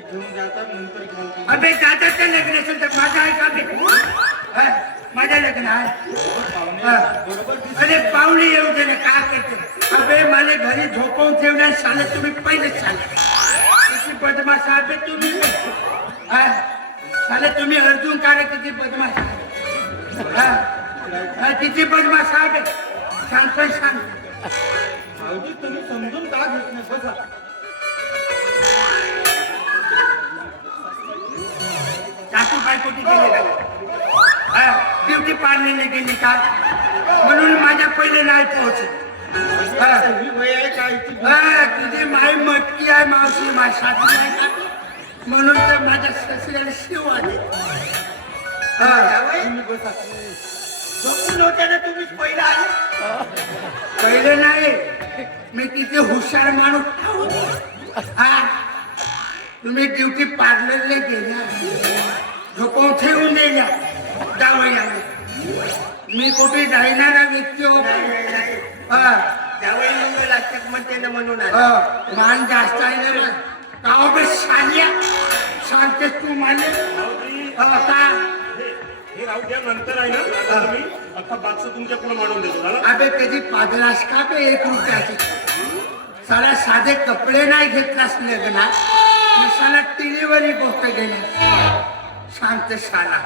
घेऊन जातात नंतर घेऊन अबे जातात तर लग्न असेल तर माझं आहे का बे? माझं लग्न आहे. अरे पाहुणे येऊ दे ना, काय करते? अबे मला घरी झोपवून ठेवणार साले तुम्ही पहिलेच साले किती बदमाश आहे तुम्ही. साले तुम्ही अर्जुन काढे किती बदमाश आहे. किती बदमाश आहे सांग पण सांग. भाऊजी तुम्ही समजून का घेत नाही बसा. सासू बायकोटी गेली का? ड्युटी पाळलेली गेली का? म्हणून माझ्या पहिले नाही पोहोचत. तुझी माई मटकी आहे मावशी माझी सासू नाही का? म्हणून तर माझ्या सासऱ्याला शिव आले. झोपून होत्या ना तुम्हीच पहिला आले. पहिले नाही, मी किती हुशार माणूस. तुम्ही ड्युटी पार्लरला गेल्या, झोपून ठेवून दिल्या जावयाला. मी कुठे जाईनारा व्यक्ती हो. त्यावेळी मग लागतात म्हणते ना म्हणून मान जास्त आहे ना का बे शाल्या सांगतेस तू मला का? हे राहू द्या, नंतर आहे ना तुम्ही अख्खा बादशा तुमच्या पुढे मांडून देतो ना. अबे कधी पागलास का बे 1 रुपयाची? साला साधे कपडे नाही घेतलास लग्नात, साला टीव्हीवरही गोष्ट गेला. शांत शाला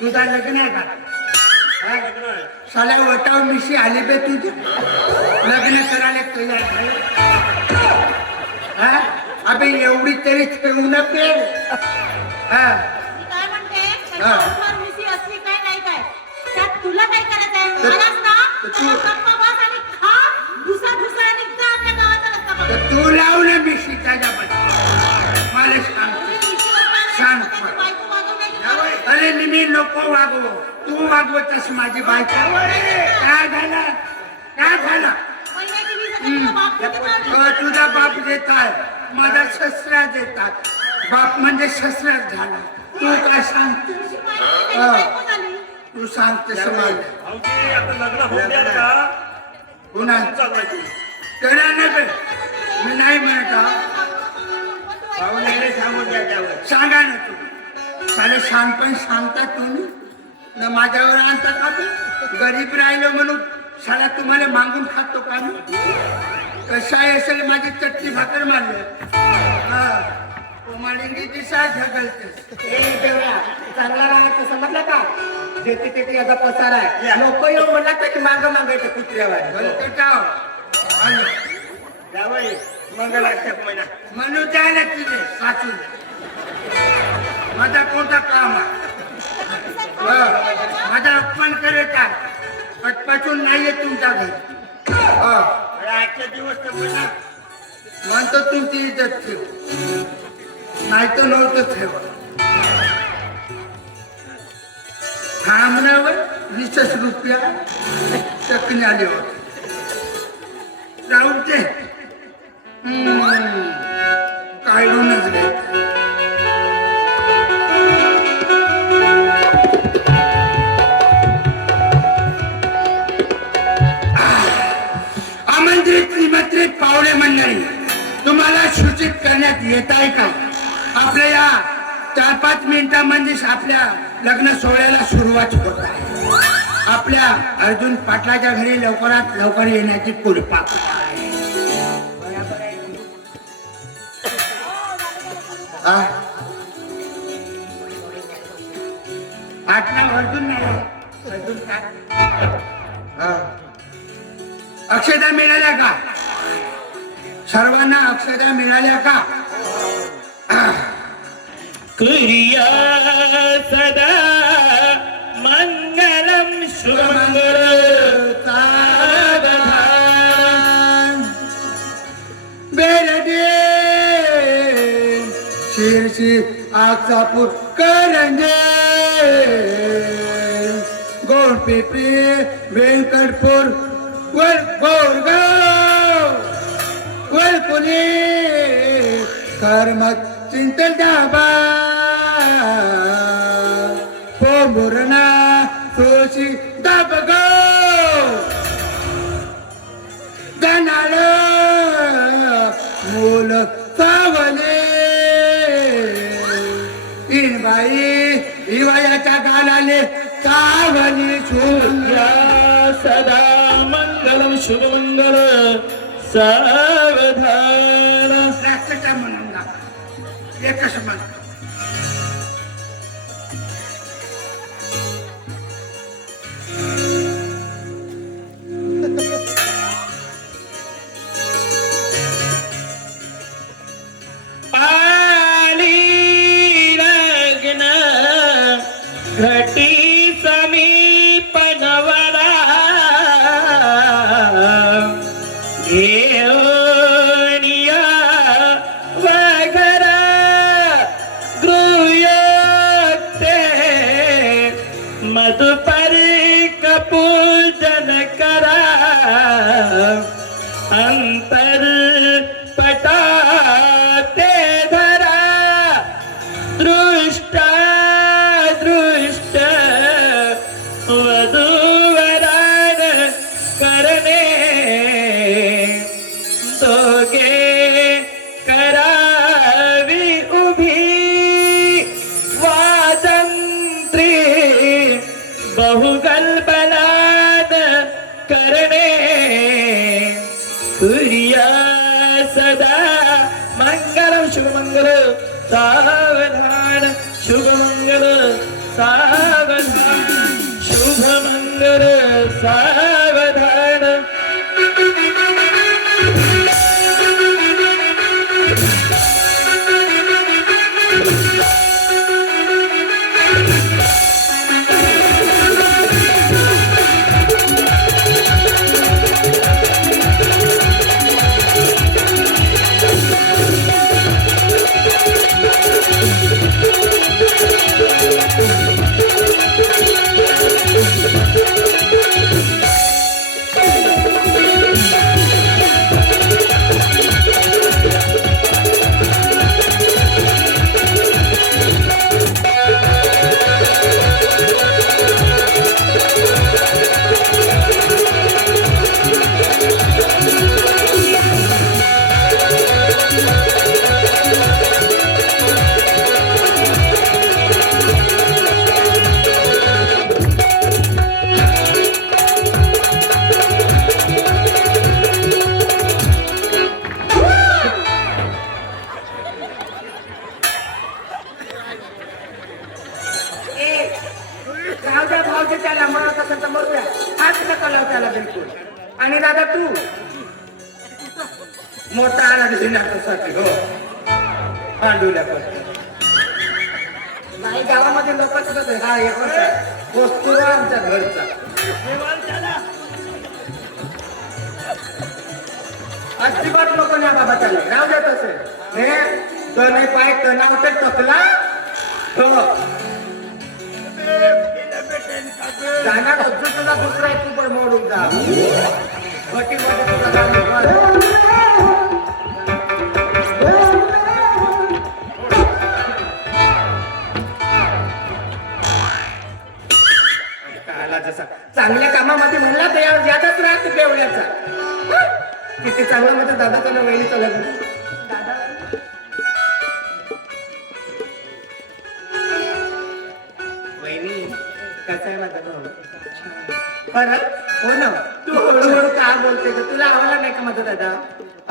तुझा लग्न आहे का? साला वटाव मिशी आली बे तुझी लग्न करायला तयार झालं. अबे एवढी तरी ठेवू न पे. काय म्हणते मिशी असली काय नाही काय त्यात तुला काय करायचंय? मलाच ना गप्पा बस आणि खा दुसरा दुसरा निघता आपल्या गावाचा रस्ता बघ. तू लाव ना मिशी त्याच्यामध्ये मला सांगते. सांग अरे मी नको वागव, तू वागवतस माझी बायको. काय झालं? काय झालं? तुझा बाप देतात, माझा शस्त्र देतात. बाप म्हणजे शस्त्रच झाला. तू काय सांगतेस? तू सांगतेस मला भाऊजी आता लग्न होऊन द्या का? पुन्हा चालू आहे तुम्ही. करा ना बे, मी नाही म्हणत. पाहुण्याने सांगून द्या त्यावर. सांगा ना तुम्ही. साले सांग पण सांगता तुम्ही न माझ्यावर आणता का बे? गरीब राहिलो म्हणून साला तुम्हाला मागून खातो का मी? कशा असेल माझी चटणी भाकर मारली. मालिंगी दिशा झगलतेस. चांगला राहायचं समजलं का? जेथे तेथे याचा पसार आहे. लोक येऊ म्हणला तरी माग मागायचं कुत्र्यावर. त्यावेळी मंगलाष्टक महिना म्हणून द्यायला तिथे साचून माझा कोणता काम आहे? माझा अपमान करत आहे. पटपाचून नाहीये तुमच्या घरी. आजच्या दिवस तर म्हणा म्हणतो तुमची इज्जत ठेव, नाही तर नव्हतं ठेवा. थांबण्यावर 20 रुपया चकणी आली होती. राहून ते काढूनच घेत. आमंत्रित निमंत्रित पाहुणे मंडळी, तुम्हाला सूचित करण्यात येत आहे का? आपल्या या 4-5 मिनिटांमध्येच आपल्या लग्न सोहळ्याला सुरुवात होत आहे. आपल्या अर्जुन पाटलाच्या घरी लवकरात लवकर येण्याची कृपा. आठनाव अर्जुन नाही, अर्जुन काय? अक्षता मिळाल्या का? सर्वांना अक्षता मिळाल्या का? कुर्या सदा मंगलम शुभमंगल बेरडे शीर्षी आक्षापूर करंजे गोडपिपरी व्यंकटपूर गोरगाव वरपुली कर्मत चिंतल दाबा पोमुरणा सोशी दाबगाव गणाळ मूल सावले गालाले कावली या सदा मंगलम शुभ मंगल सावधान. राष्ट्रच्या म्हणून ना एकच म्हण. पाली लग्न घटी समीप नवरा घेऊनिया वगैरे गृहते मधुपरी कपूजन करा अंतर पटाते धरा दृष्ट दृष्ट वधूवरण करणे दोघे करावी उभी वाजंत्री बहुगल्बलाद करणे सूर्या सदा मंगलम शुभमंगल सावधान शुभमंगल सावधान शुभमंगल सावधान. राहू द्या भाऊजी त्याला म्हणत असेल तर मरूया. हाच नका लाव त्याला बिलकुल. आणि दादा तू मोठा आला साठी हो पांडुल्या पण नाही गावामध्ये लोकच होते. हा एक वस्तू आमच्या घरचा अजिबात नको नाही बाबा त्याला राहू देत असेल. हे तने पाय तणाव टकला हो जाणार अजून तुला दुसरा एक पण मोडून जा भटीमध्ये तुला काला जसा चांगल्या कामामध्ये म्हणला तर याचाच राहतो बेवड्याचा. किती चांगलं म्हणजे दादाचं ना वहिनीचं लग्न. दादा वहिनी कसा आहे माझा भाऊ परत हो ना. तू हळूहळू का बोलते ग? तुला आवडला नाही का माझा दादा?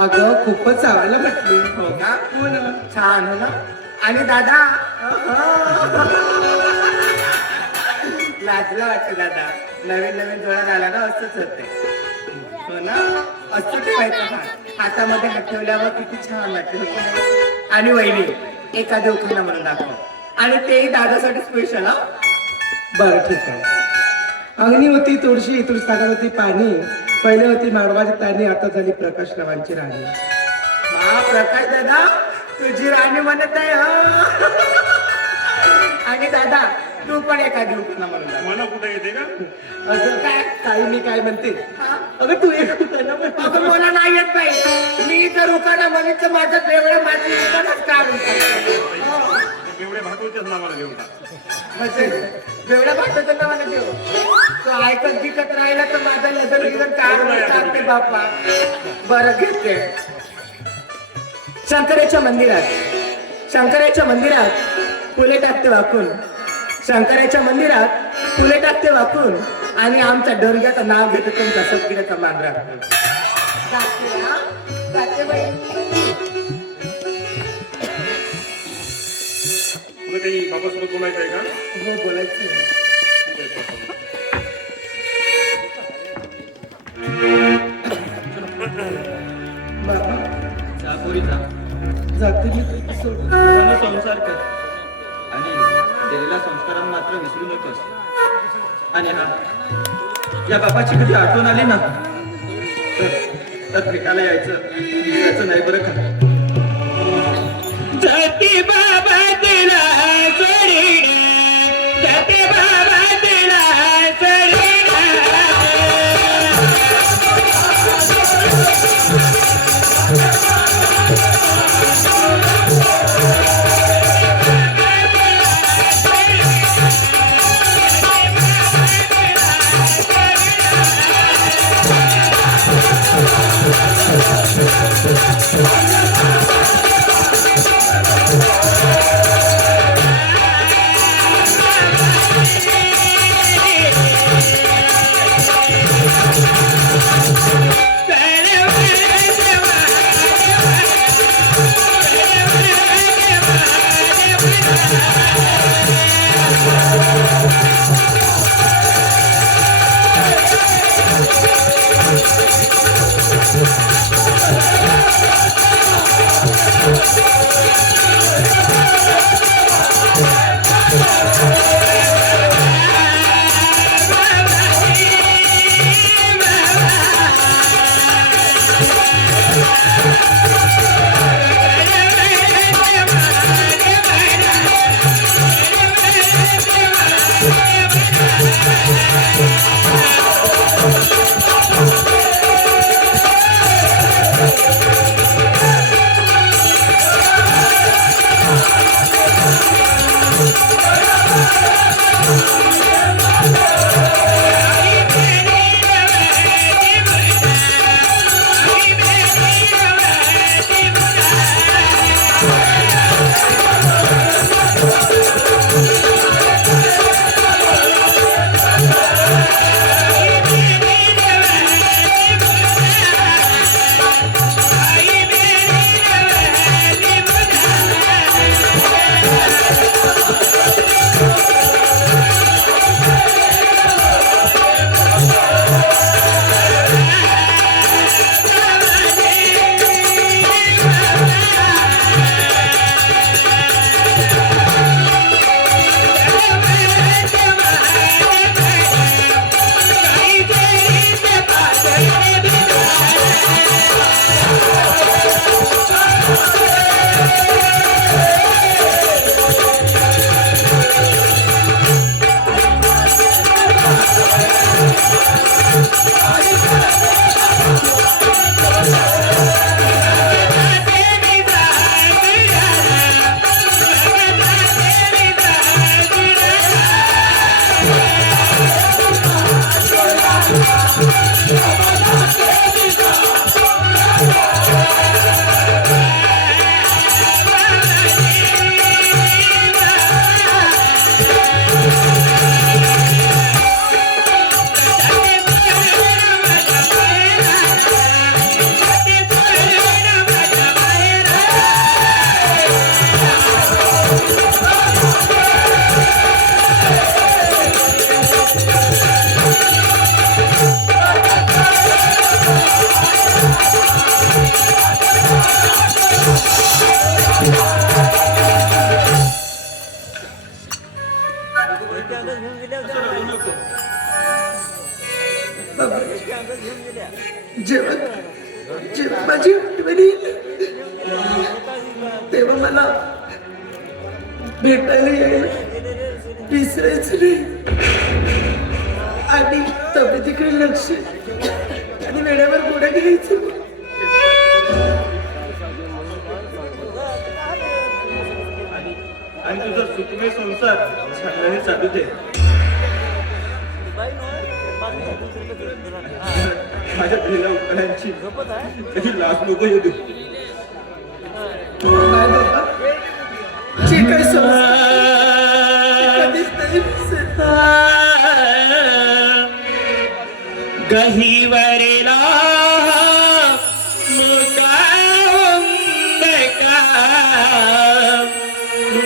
अगं खूपच आवडलं म्हटली. हो का? हो ना. छान हो ना. आणि दादा लाजला वाटतं दादा. नवीन नवीन जोडा झाला ना असंच होते हो ना. असं ठेवायचं का हातामध्ये हात ठेवल्यावर किती छान वाटते. आणि वहिनी एखादी उखाणा म्हणून दाखव आणि तेही दादासाठी स्पेशल हा. बरं ठीक आहे. अंगणी होती तुळशी तुळशी ताटात होती पाणी. पहिले होती माडवाची ताणी आता झाली प्रकाश रावांची राणी. हा प्रकाश दादा तुझी राणी म्हणत आहे हा. आणि दादा तू पण एखादी उखाणा म्हणून दाखव. मला कुठे येते का? असं काय काही मी काय म्हणते हा? अगं तू एक उखाणा म्हण. अगं मला नाही येत बाई. मी जर उखाणा म्हणेन तर माझं बेवडं माझी उखाणाच काढून टाकतो. एवढे भागवतेच नावाला घेऊन टाक. म्हणजे बेवड्या भाषेचं ना मला देव तो ऐकत गिकत राहिला तर माझं लग्न गिगन काढून टाकते बाप्पा. बरं घेते. शंकराच्या मंदिरात फुले टाकते वाकून शंकराच्या मंदिरात फुले टाकते वाकून आणि आमच्या डोरग्याचं नाव घेतो तुमचा सत्किराचा मान राखतो. जाते हा? जाते बाई. तुला काही बाबासोबत बोलायचं आहे का? हो, बोलायचं आहे. ठीक आहे, चल. बाबा जा पोरी जा. जाते मी तुला सोडून. चांगला संसार कर आणि दिलेल्या संस्कारांना मात्र विसरू नकोस. आणि हा या बापाची कधी आठवण आली ना तर भेटायला यायचं नाही बरं का. जाती बाबा दिला सोडीना, जाती बाबा दिला सोडीना. जेव्हा जेव्हा माझी आठवण येईल तेव्हा मला भेटायला यायला विसरायचं नाही आणि तब्येतीकडे लक्ष आणि वेळेवर गोळ्या घ्यायचं. आणि तुझा सुखमय संसार चांगल्याने चालू दे. माझ्या पहिल्या उत्तरांची कधी लाज नको येऊ दे. नाही बाबा, जे काही संसार कधीच नाही गहिवरला मुकांबका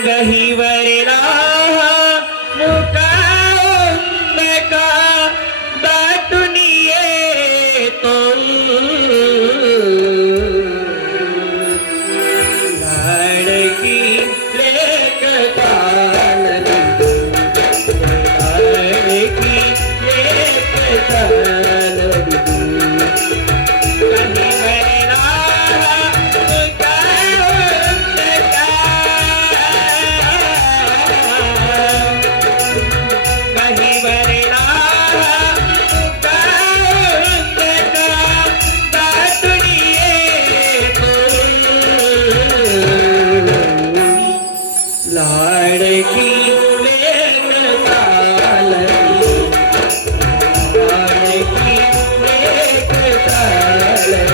गहिवरला मुकांबका दाटून येतो लाडकी लेक चालली लाडकी लेक चालली गहिवरला मुकांबका गहिवरला मुकांबका दाटून येतो लाडकी लेक चालली लाडकी लेक चालली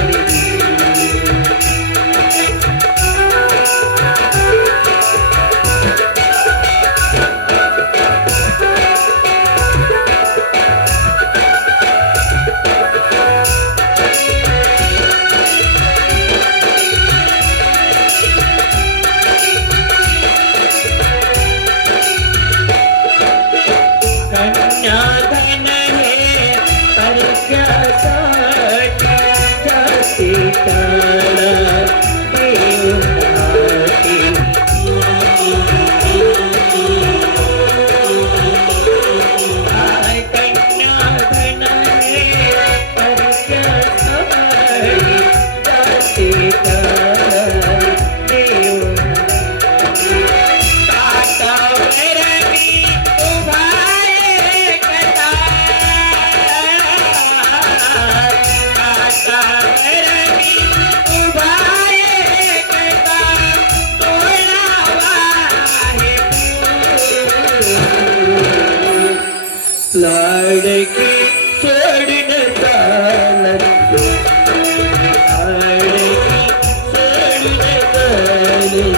कन्याधन हे परक्यासाठी जाती काळ देवनाती कन्याधन हे परक्यासाठी जाती काळ देवनाती ताटावरती उभा एकटा ताटावरती उभा एकटा तोडावा हे फूल. लाडकी सोडून चालली लाडकी सोडून चालली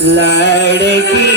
लाडकी